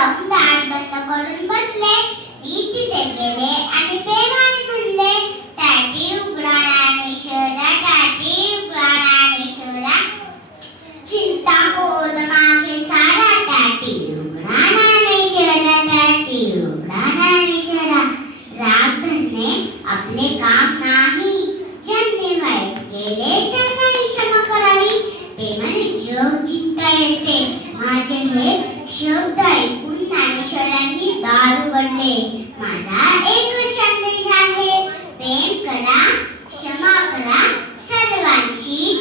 जाऊन दार बंद करून बसले. मी तिथे गेले आणि प्रेमाने म्हणले, टाटी उघडा ज्ञानेश्वरा, टाटी उघडा ज्ञानेश्वरा, चिंता बोध मागे सारा, टाटी उघडा ज्ञानेश्वरा, टाटी उघडा ज्ञानेश्वरा. राग धरणे आपले काम नाही, ज्यांनी वाईट केले त्यांनाही क्षमा करावी. प्रेमाने जग जिंकता येते. माझे हे शब्द ऐकून ज्ञानेश्वरांनी दार उघडले. माझा एकच संदेश आहे, प्रेम करा, क्षमा करा, सर्वांशी